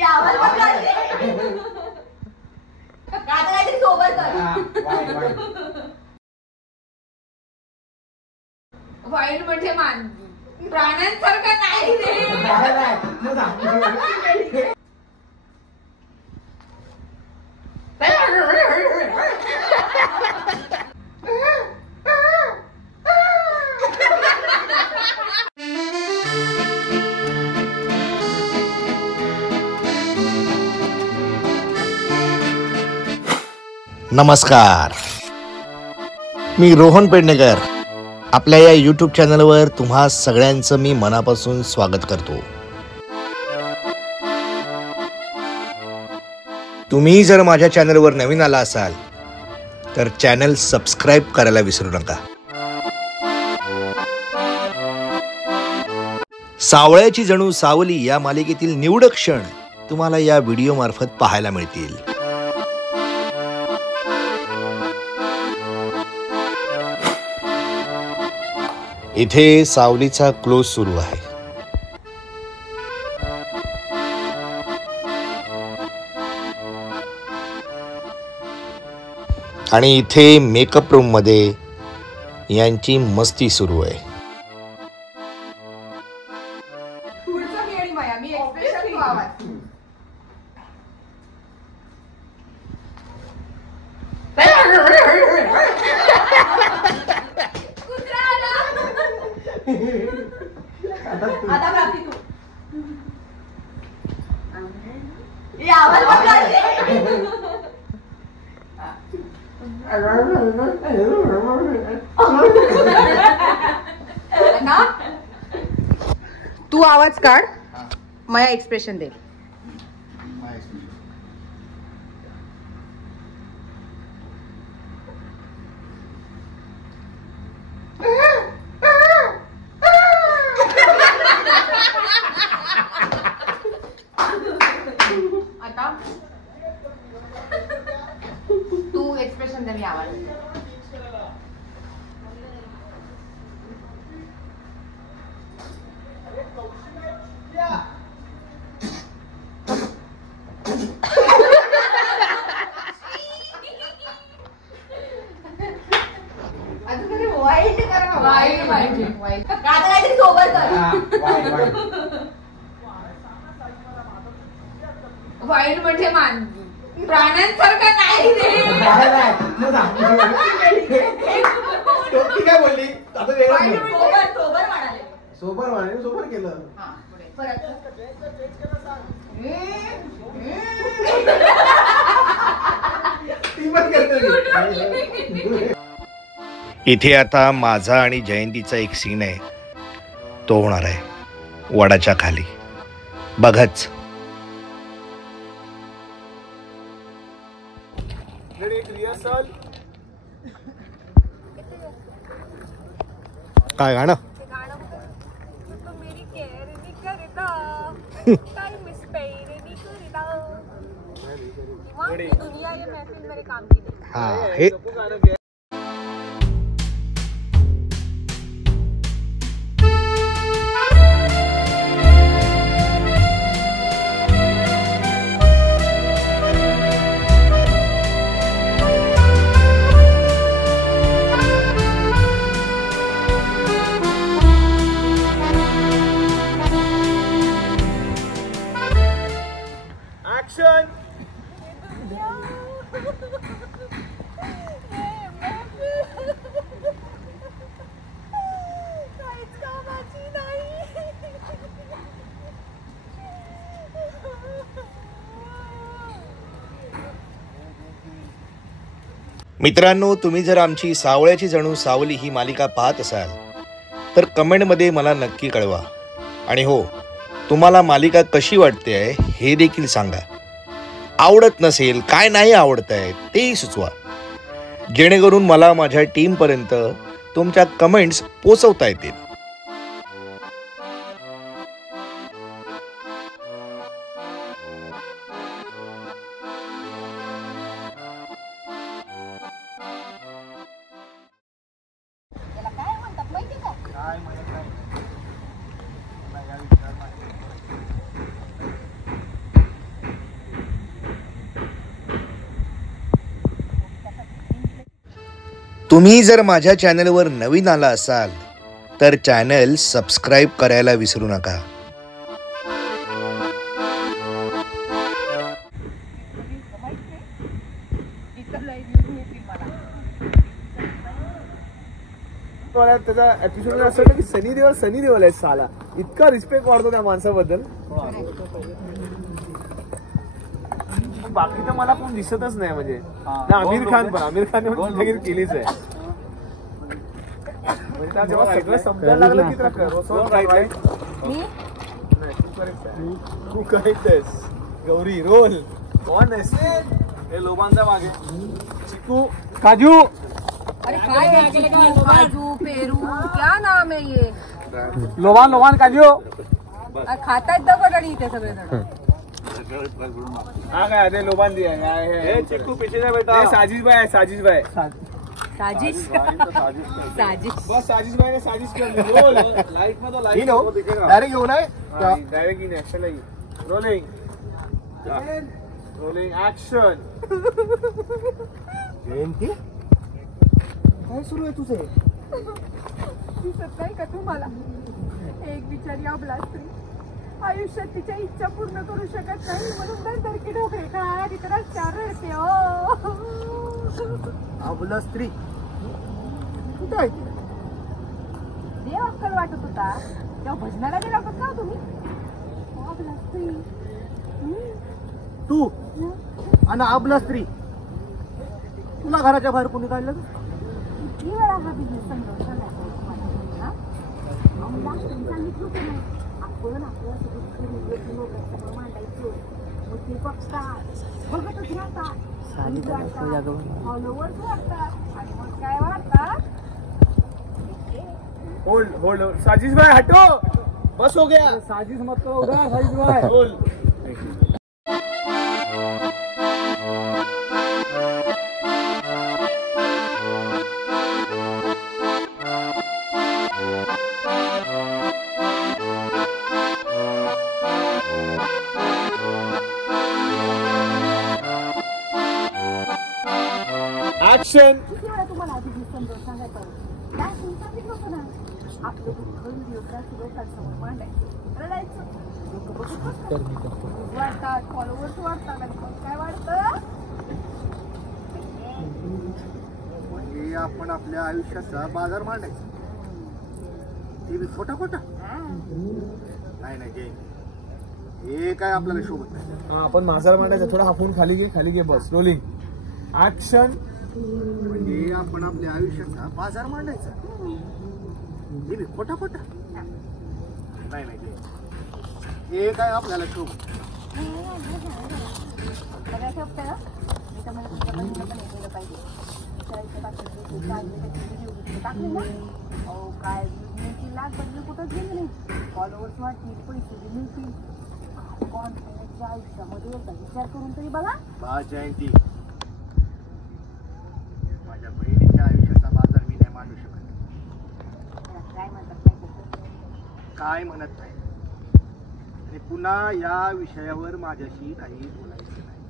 यावर काहीतरी सोबत वाईट म्हणजे मान प्राण्यांसारखं नाही रे. नमस्कार, मी रोहन पेडणेकर. आपल्या या यूट्यूब चॅनलवर तुम्हा सगळ्यांचं मी मनापासून स्वागत करतो. तुम्ही जर माझ्या चॅनलवर नवीन आला असाल तर चॅनल सबस्क्राईब करायला विसरू नका. सावळ्याची जणू सावली या मालिकेतील निवडक क्षण तुम्हाला या व्हिडिओ मार्फत पाहायला मिळतील. इथे सावलीचा क्लोज सुरू आहे. आणि इथे मेकअप रूम मध्ये यांची मस्ती सुरू आहे. तू आवाज काढ, माया एक्सप्रेशन दे. आता तू एक्सप्रेशन दे, मी आवाज दे. काहीतरी सोबत वाईट म्हणजे मान प्राण्यांसारखं नाही रे. काय बोलली आता वेगळं सोबर म्हणाले सोबर केलं. इथे आता माझा आणि जयंतीचा एक सीन आहे, तो होणार आहे वडाच्या खाली. बघाच. काय गाणं? हा, हे ऍक्शन. मित्रांनो, तुम्ही जर आमची सावळ्याची जणू सावली ही मालिका पाहत असाल तर कमेंटमध्ये मला नक्की कळवा. आणि हो, तुम्हाला मालिका कशी वाटते आहे हे देखील सांगा. आवडत नसेल, काय नाही आवडत आहे तेही सुचवा, जेणेकरून मला माझ्या टीमपर्यंत तुमच्या कमेंट्स पोचवता येतील. तुम्ही जर माझ्या चॅनलवर नवीन आला असाल तर चॅनल सबस्क्राईब करायला विसरू नका. त्याचा एपिसोड असं वाटतं की सनी देओल आहे साला. इतका रिस्पेक्ट वाढतो त्या माणसाबद्दल. बाकी तर मला कोण दिसतच नाही म्हणजे ना. आमिर खान पण केलीच आहे म्हणजे जेव्हा सगळं समजायला लागलं की तू करेक्ट आहेस. गौरी रोल कोण आहेस हे लोबांचा मागे चिकू काजू. अरे काय है चिकू काजू पेरू क्या नाम है ये. लोबान काजू खातायत दगड आणि इथे सगळे जण. हा काय अरे लोबान दिया है चिकू पीछे जा बेटा. साजिश भाई साजिश बस साजिश भाई ने साजिश कर ली. रोल लाइट में तो लाइट डायरेक्ट येऊ नाही डायरेक्ट इन एक्शन लगी. Rolling action. जयंती काय सुरू आहे तुझे. दिसत नाही का तुम्हाला एक बिचारी अबला स्त्री आयुष्यात तिच्या इच्छा पूर्ण करू शकत नाही म्हणून धरकी ढोकळे खा तिथे रस्त्यावर रडते. अबला स्त्री कुठे आहे देव अक्कल वाटत होता तेव्हा भजनाला गेला होता का तुम्ही. अबला स्त्री तू आणि अबला स्त्री तुला घराच्या बाहेर कोणी काढलं. किती वेळा हा बिझनेस समजावून सांगायचा सांगितलं होतं नाही. आपण आपल्या सगळं मांडायचं मग ते बघतात बघतच राहतात फॉलोवर्स वाढतात आणि मग काय वाढतात. होल्ड साजिश भाई हटो बस हो गया. साजिश मत करो उधर. साजिश भाई होल्ड. ऍक्शन. किती वेळा तुम्हाला आधी समजावून सांगायचं सांगितलं होतं ना. आपलं दुःख व्हिडिओग्राफी लोकांसमोर मांडायचं रडायचं लोक बघत वाढतात फॉलोवर्स वाढतात आणि मग काय वाढतं. हे आपण आपल्या आयुष्याचा बाजार मांडायचा. ते खोटा नाही हे काय आपल्याला शोभत नाही. आपण बाजार मांडायचा. थोडा हा फोन खाली घे बस. Rolling action. म्हणजे आपण आपल्या आयुष्याचा बाजार मांडायचा. हे खोटा नाही हे काय आपल्याला शोभत. काय लाख बदली कुठंच गेली नाही. फॉलोवर्स वाढतील पैसे मिळतील. कॉन्फिडन्सच्या आयुष्यामध्ये एकदा विचार करून तरी बघा. जयंती माझ्या बहिणीच्या आयुष्याचा बाजार मी नाही मांडू शकत. काय म्हणत नाही आणि पुन्हा या विषयावर माझ्याशी काही बोलायचं नाही.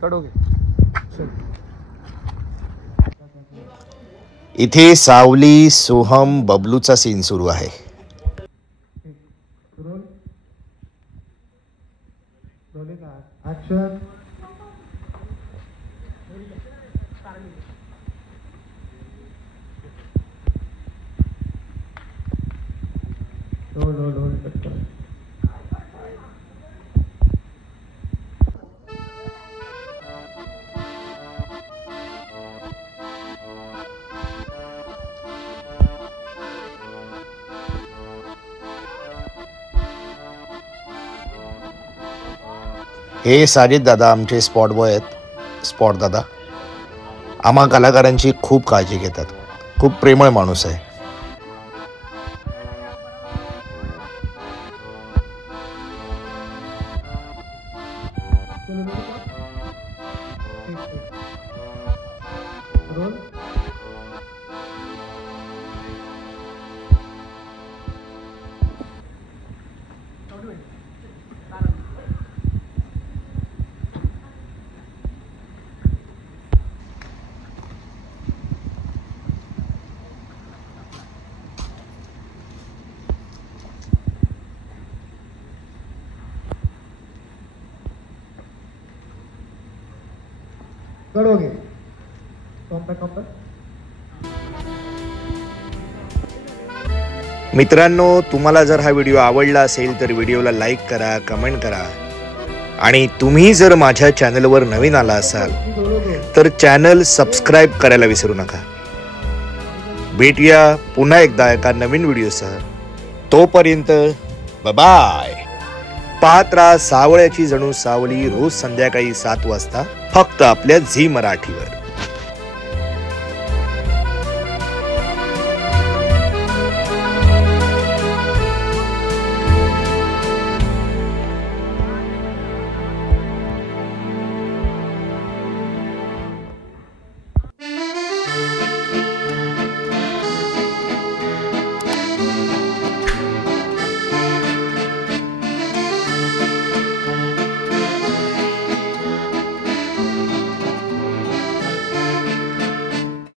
कळलं का. इथे सावली सोहम बबलूचा सीन सुरू आहे. हे साजिद दादा आमचे स्पॉट बॉय आहेत. स्पॉट दादा आम्हा कलाकारांची खूप काळजी घेतात. खूप प्रेमळ माणूस आहे. करोगे कॉम्पॅक्ट मित्रांनो, तुम्हाला जर हा व्हिडिओ आवडला असेल तर व्हिडिओला लाईक करा, कमेंट करा आणि तुम्ही जर माझ्या चॅनलवर नवीन आला असाल तर चॅनल सबस्क्राईब करायला विसरू नका. भेटूया पुन्हा एकदा एका नवीन व्हिडिओसह. तोपर्यंत बाय. पाहत राहा सावळ्याची जणू सावली रोज संध्याकाळी 7 वाजता फक्त आपल्या झी मराठीवर.